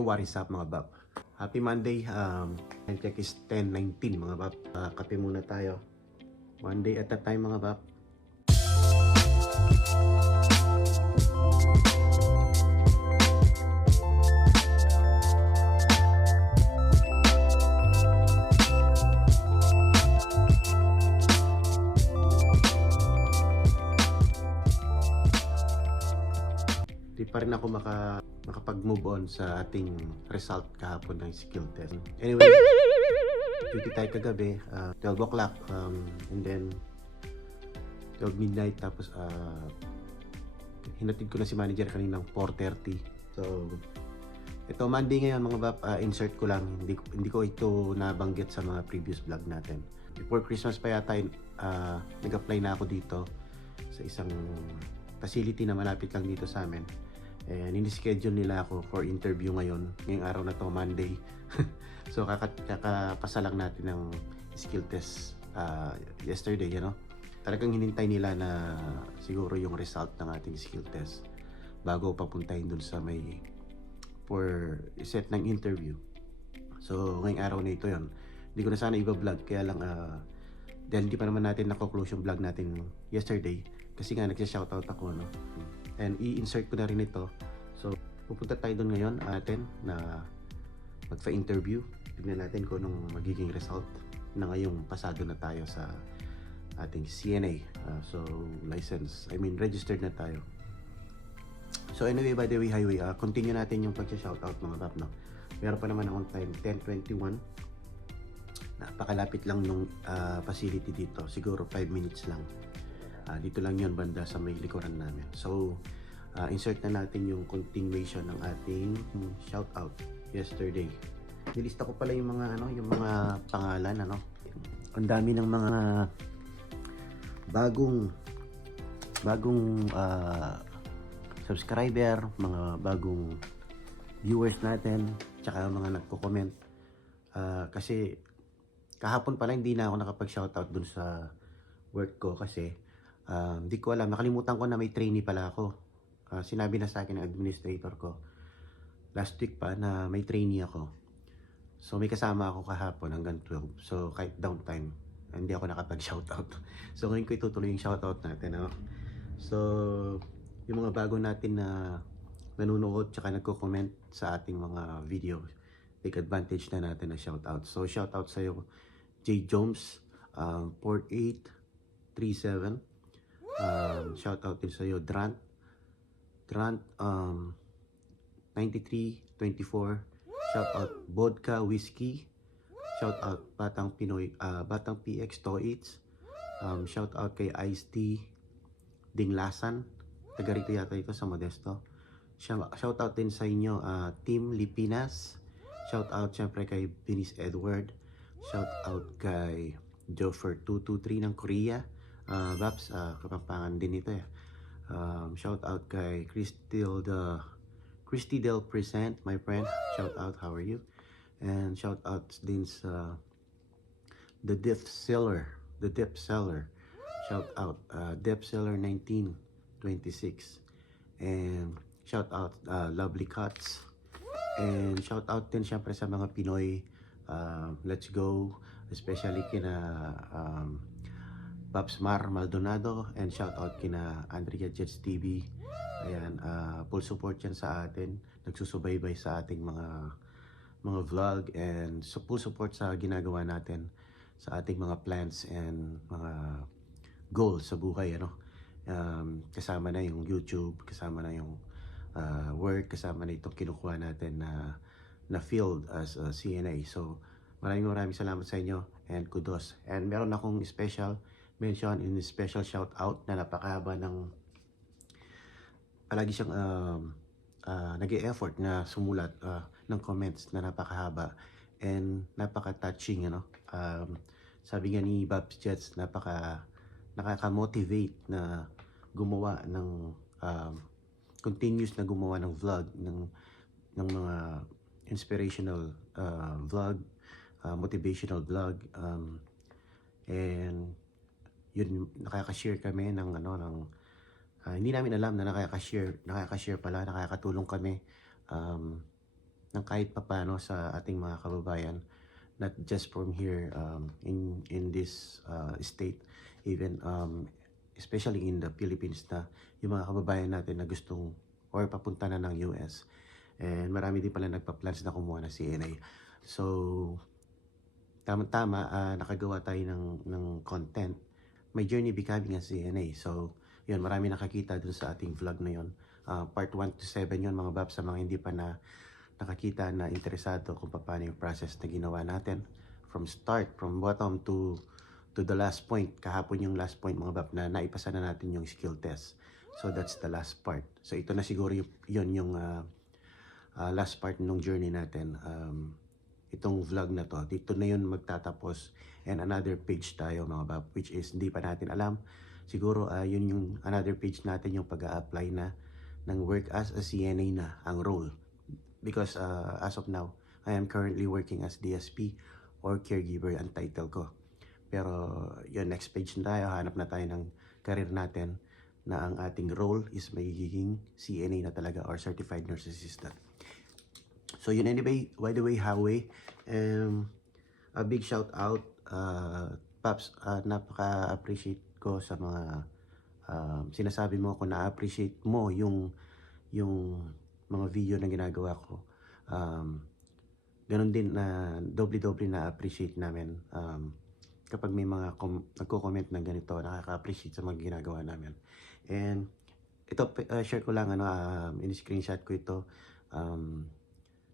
What is up mga bab? Happy Monday. Time check is 10:19 mga bab. Kape muna tayo. One day at a time mga bab. Di pa rin ako makapag-move on sa ating result kahapon ng skill test. Anyway, duty tayo kagabi, 12 o'clock, and then 12 midnight, tapos hinatid ko na si manager kaninang 4:30. So, ito Monday ngayon mga bap, insert ko lang, hindi ko ito nabanggit sa mga previous vlog natin. Before Christmas pa yata, nag-apply na ako dito sa isang facility na malapit lang dito sa amin. And ini-schedule nila ako for interview ngayong araw na to, Monday. So kakapasa lang natin ng skill test yesterday, Talagang hinintay nila na siguro yung result ng ating skill test bago papuntahin dun sa may for set ng interview. So ngayong araw na ito yon. Hindi ko na sana iba-vlog, kaya lang dahil hindi pa naman natin na-conclude yung vlog natin yesterday kasi nga nagsya-shoutout ako, and i-insert ko na rin ito. So pupunta tayo doon ngayon natin na magpa-interview. Tignan natin kung anong magiging result na ngayong pasado na tayo sa ating CNA. So registered na tayo. So anyway, by the way, highway, continue natin yung pag-shoutout mga bap, Meron pa naman akong time, 10:21. Napakalapit lang nung facility dito. Siguro 5 minutes lang. Dito lang yun, banda sa may likuran namin. So, insert na natin yung continuation ng ating shoutout yesterday. Nilista ko pala yung mga pangalan, Ang dami ng mga bagong subscriber, mga bagong viewers natin, tsaka mga nagko-comment. Kasi kahapon pala hindi na ako nakapag-shoutout dun sa work ko kasi hindi ko alam, nakalimutan ko na may trainee pala ako. Sinabi na sa akin ng administrator ko last week pa na may trainee ako. So may kasama ako kahapon hanggang 12. So kahit downtime, hindi ako nakapag-shoutout. So ngayon ko itutuloy yung shoutout natin. So yung mga bago natin na nanonood tsaka nagko-comment sa ating mga video, take advantage na natin na shoutout. So shoutout sa'yo, J. Jones, 4837. Shoutout din sa'yo, Drant 9324. Shoutout Vodka Whiskey. Shoutout Batang Pinoy, Batang PX Toits. Shoutout kay Ice T Dinglasan, taga rito yata ito sa Modesto. Shoutout din sa inyo, Team Lipinas. Shoutout syempre kay Venice Edward. Shoutout kay Jofer223 ng Korea. Babs, Kapampangan din ito Shoutout kay Christy Del Present, my friend. Shoutout, how are you? And shoutout din sa The Dip Seller. Shoutout Dip Seller 1926. And shoutout Lovely Cuts. And shoutout din syempre sa mga Pinoy, let's go, especially kina Babs Mar Maldonado, and shoutout kina Andrea Jets TV. Ayan, full support yan sa atin, nagsusubaybay sa ating mga vlog, and full support sa ginagawa natin sa ating mga plans and mga goals sa buhay, kasama na yung YouTube, kasama na yung work, kasama na itong kinukuha natin na field as a CNA. So maraming salamat sa inyo and kudos. And meron akong special mention in special shout out na napakahaba ng palagi siyang nag-e-effort na sumulat ng comments na napakahaba and napaka-touching, sabi nga ni Babs Jets, nakaka-motivate na gumawa ng continuous na gumawa ng vlog, ng mga inspirational vlog, motivational vlog, and yun, nakaka-share kami ng hindi namin alam na nakaka-share pala, nakakatulong kami ng kahit papano sa ating mga kababayan, not just from here in this state, even especially in the Philippines, na yung mga kababayan natin na gustong or papunta na ng US. And marami din pala nagpa-plans na kumuha ng CNA. So, tama-tama, nakagawa tayo ng content. My journey becoming a CNA. So, yun, marami nakakita dun sa ating vlog na yun. Part 1 to 7 yun, mga bab, sa mga hindi pa na nakakita na interesado kung paano yung process na ginawa natin. From start, from bottom to the last point. Kahapon yung last point, mga bab, na naipasa na natin yung skill test. So, that's the last part. So, ito na siguro yun yung last part ng journey natin. Itong vlog na to, dito na yun magtatapos, and another page tayo, mga bab, which is hindi pa natin alam. Siguro yun yung another page natin, yung pag-a-apply na ng work as a CNA na ang role. Because as of now, I am currently working as DSP or caregiver ang title ko. Pero yun, next page na tayo, hanap na tayo ng career natin na ang ating role is magiging CNA na talaga or Certified Nurse Assistant. So yun, anyway, by the way, Howie, a big shout out, Paps, napaka-appreciate ko sa mga sinasabi mo kung na-appreciate mo yung mga video na ginagawa ko. Ganon din na doble-doble na-appreciate namin kapag may mga nagko-comment ng ganito, nakaka-appreciate sa mga ginagawa namin. And ito, share ko lang, in-screenshot ko ito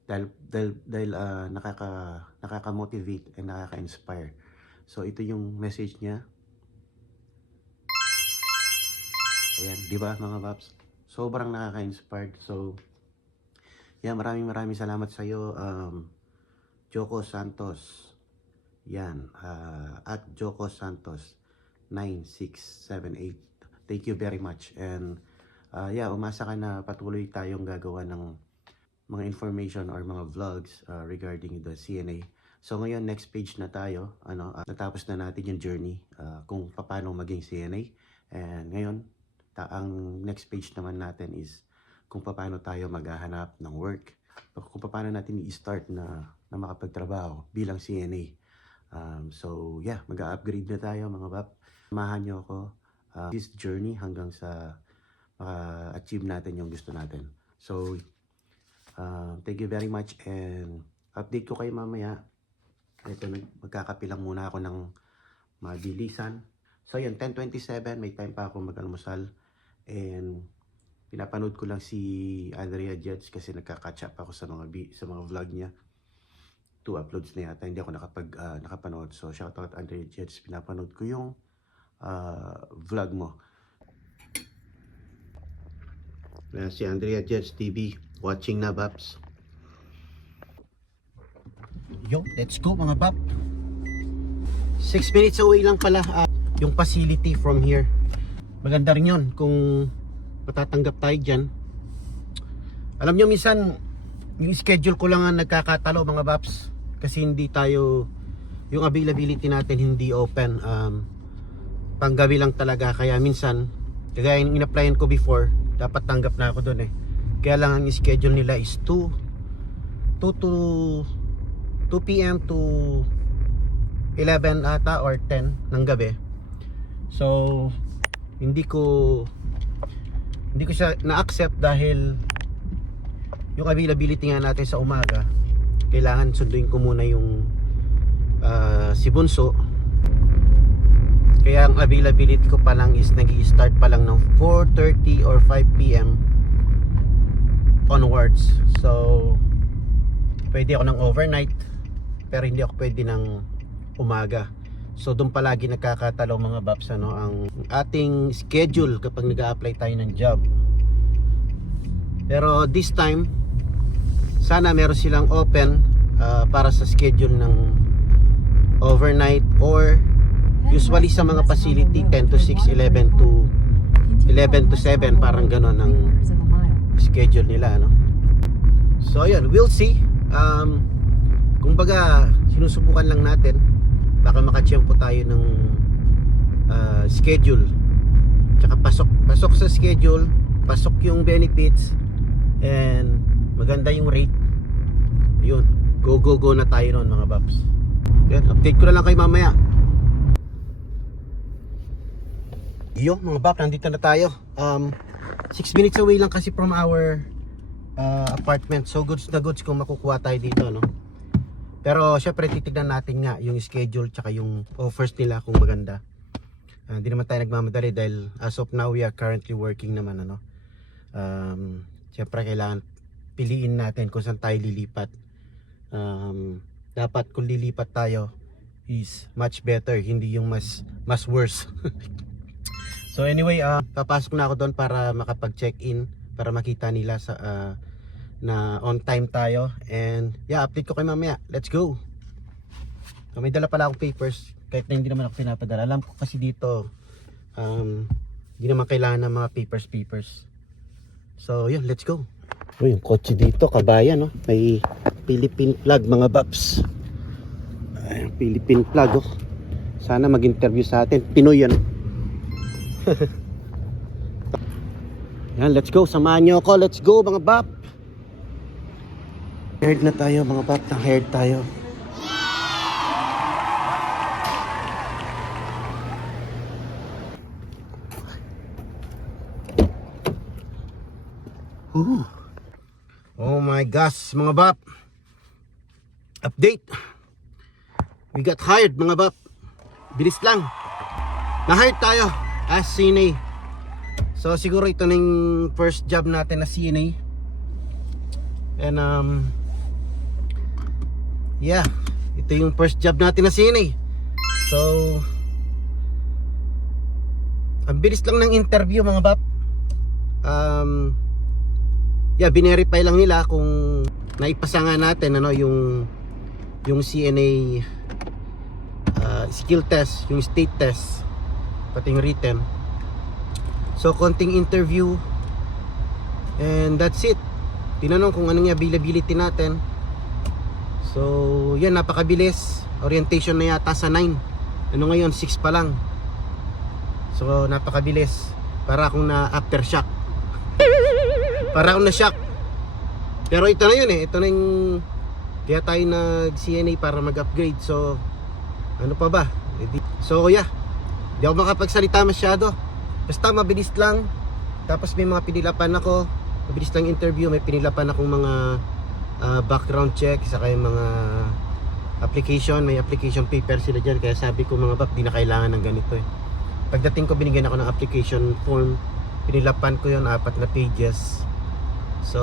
dahil nakaka-motivate and nakaka-inspire. So ito yung message niya. Ayan, di ba mga paps? Sobrang nakaka-inspired. So, yan, maraming salamat sa iyo, Joko Santos. Yan, at Joko Santos 9678. Thank you very much. And yeah, umasa ka na patuloy tayong gagawa ng mga information or mga vlogs regarding the CNA. So ngayon, next page na tayo. Natapos na natin yung journey kung paano maging CNA. And ngayon, ang next page naman natin is kung paano tayo maghahanap ng work, kung paano natin i-start na makapagtrabaho bilang CNA. So yeah, mag-upgrade na tayo, mga bab. Samahan nyo ako this journey hanggang sa maka-achieve natin yung gusto natin. So thank you very much, and update ko kayo mamaya. Ito, magkakapilang muna ako ng mabilisan. So yun, 10:27, may time pa ako mag-almusal. And pinapanood ko lang si Andrea Jets kasi nagka-catch up ako sa mga vlog niya. 2 uploads na yata, hindi ako nakapanood. So shoutout Andrea Jets, pinapanood ko yung vlog mo. Si Andrea Jets TV, watching na, Baps. Yo, let's go mga bab. 6 minutes away lang pala yung facility from here. Maganda rin yun kung matatanggap tayo dyan. Alam nyo, minsan yung schedule ko lang ang nagkakatalo, mga babs, kasi hindi tayo, yung availability natin hindi open, panggabi lang talaga. Kaya minsan, kagaya yung in-applyan ko before, dapat tanggap na ako dun kaya lang ang schedule nila is 2 p.m. to 11 ata or 10 ng gabi. So hindi ko siya na-accept dahil yung availability nga natin sa umaga, kailangan sunduin ko muna yung si Bunso. Kaya ang availability ko pa lang is nag-i-start pa lang ng 4:30 or 5 p.m. onwards. So pwede ako ng overnight, pero hindi ako pwede ng umaga. So doon palagi nagkakatalo, mga babs, ang ating schedule kapag nag-a-apply tayo ng job. Pero this time, sana meron silang open para sa schedule ng overnight, or usually sa mga facility 10 to 6, 11 to 7, parang gano'n ang schedule nila, So ayun, we'll see. Kumbaga, sinusubukan lang natin, baka makatiyempo tayo ng schedule. Tsaka pasok sa schedule, pasok yung benefits, and maganda yung rate. Go go go na tayo noon mga Babs. Yan, update ko na lang kayo mamaya. Yo mga Babs, nandito na tayo. 6 minutes away lang kasi from our apartment. So goods na goods kung makukuha tayo dito, no? Pero syempre titignan natin nga yung schedule tsaka yung offers nila kung maganda. Hindi naman tayo nagmamadali dahil as of now we are currently working naman, ano. Syempre kailangan piliin natin kung saan tayo lilipat. Dapat kung lilipat tayo is much better, hindi yung mas worse. So anyway, papasok na ako doon para makapag-check-in, para makita nila sa na on time tayo. And yeah, update ko kayo mamaya. Let's go. So, may dala pala akong papers kahit na hindi naman ako pinapadala. Alam ko kasi dito hindi naman kailangan ng mga papers. So yun, let's go. Yung kotse dito, kabayan, no? May Philippine flag mga Babs. Philippine flag, oh. Sana mag-interview sa atin. Pinoy yan. Yan, let's go. Samahan nyo ako. Let's go mga Bab. Haired na tayo mga Bab. Haired tayo. Oh my gosh mga Bab. Update. We got hired mga Bab. Bilis lang. Na-hired tayo as CNA. So siguro ito na yung first job natin na CNA. And yeah, ito yung first job natin na CNA. So ang bilis lang ng interview mga Bab. Yeah, binerify lang nila kung naipasa nga natin ano yung CNA skill test, yung state test, pati yung written. So konting interview and that's it. Tinanong kung anong availability natin. So yan, napakabilis. Orientation na yata sa 9. Ano ngayon, 6 pa lang. So napakabilis. Para akong na aftershock. Para akong na shock. Pero ito na yun eh. Ito na yung kaya tayo nag-CNA para mag-upgrade. So ano pa ba? So yeah, di ako makapagsalita masyado. Basta mabilis lang. Tapos may mga pinilapan ako. Mabilis lang interview. May pinilapan akong mga background check, saka yung mga application. May application paper sila dyan. Kaya sabi ko mga Bab, di na kailangan ng ganito eh. Pagdating ko, binigyan ako ng application form. Pinilapan ko yun, 4 na pages. So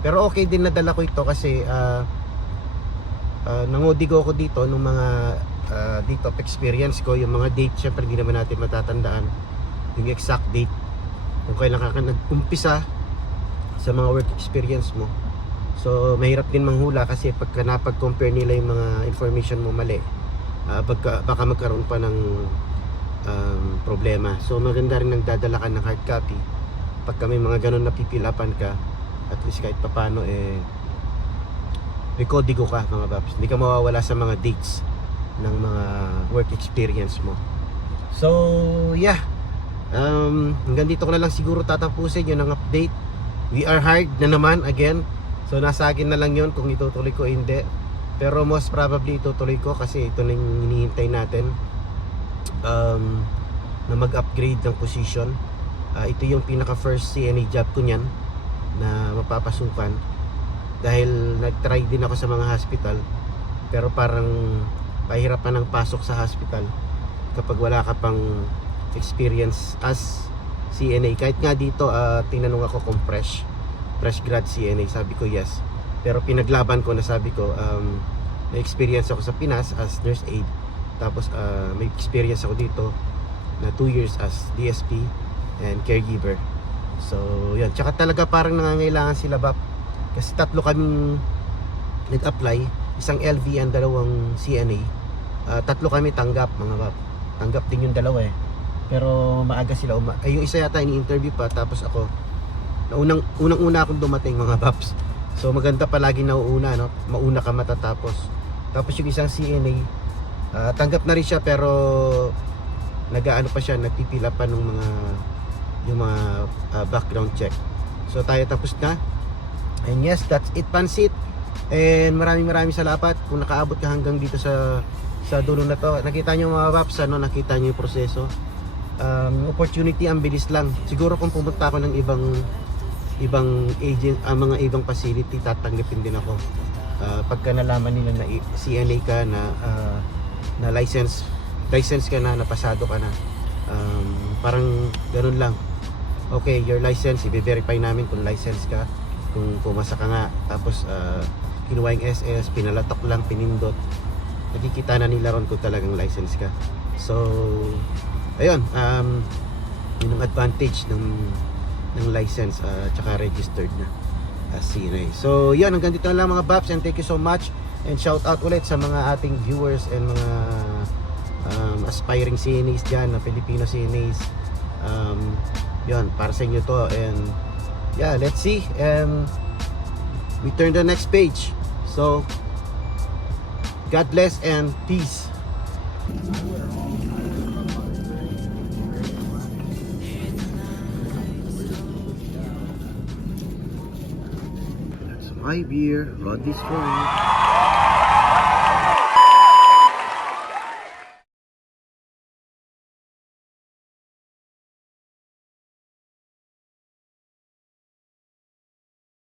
pero okay din nadala ko ito kasi nangodigo ako dito nung mga date of experience ko. Yung mga date syempre di naman natin matatandaan yung exact date kung kailan ka nag-umpisa sa mga work experience mo. So mahirap din manghula kasi pagka napag-compare nila yung mga information mo mali, baka magkaroon pa ng problema. So maganda rin nagdadala ka ng hard copy pagka may mga ganun na pipilapan ka, at least kahit papano may kodigo ka mga Babs. Hindi ka mawawala sa mga dates ng mga work experience mo. So yeah, hanggang dito ko na lang siguro tatapusin yun ang update. We are hired na naman again. So nasa akin na lang yun kung itutuloy ko o hindi. Pero most probably itutuloy ko kasi ito na yung hinihintay natin, na mag-upgrade ng position. Ito yung pinaka first CNA job ko niyan na mapapasukan, dahil nag-try din ako sa mga hospital pero parang pahirapan ng pasok sa hospital kapag wala ka pang experience as CNA. Kahit nga dito tinanong ako kung fresh grad CNA, sabi ko yes, pero pinaglaban ko na sabi ko may experience ako sa Pinas as nurse aide, tapos may experience ako dito na 2 years as DSP and caregiver. So yan, tsaka talaga parang nangangailangan sila Bab kasi 3 kaming nag-apply, isang LV and 2 CNA. 3 kami tanggap mga Bab. Tanggap din yung 2 eh, pero maaga sila yung isa yata ini-interview pa, tapos ako unang-una akong dumating mga Babs. So maganda palagi nauuna, no? Mauna ka matatapos. Tapos yung isang CNA tanggap na rin siya pero nag-aano pa siya, nagpipila pa ng mga background check. So tayo tapos na. And yes, that's it Pansit. And maraming salamat kung nakaabot ka hanggang dito sa dulo na to. Nakita nyo mga paps, nakita nyo yung proseso. Opportunity ang bilis lang. Siguro kung pumunta ako ng ibang agent, mga ibang facility, tatanggapin din ako. Pagka nalaman nila na CNA ka na license ka na, napasado ka na. Parang ganun lang. Okay, your license, i-verify namin kung license ka, kung pumasa ka nga. Tapos kinuha yung SS, pinalatok lang, pinindot. Nakikita na nila ron kung talagang license ka. So ayun, yun ang advantage ng license tsaka registered na as CNA. So yan, hanggang dito na lang mga Babs, and thank you so much, and shout out ulit sa mga ating viewers and mga aspiring CNAs dyan, na Filipino CNAs. Yun, para sa inyo to, and yeah, let's see, and we turn the next page. So God bless and peace. That's 5 year, God destroy.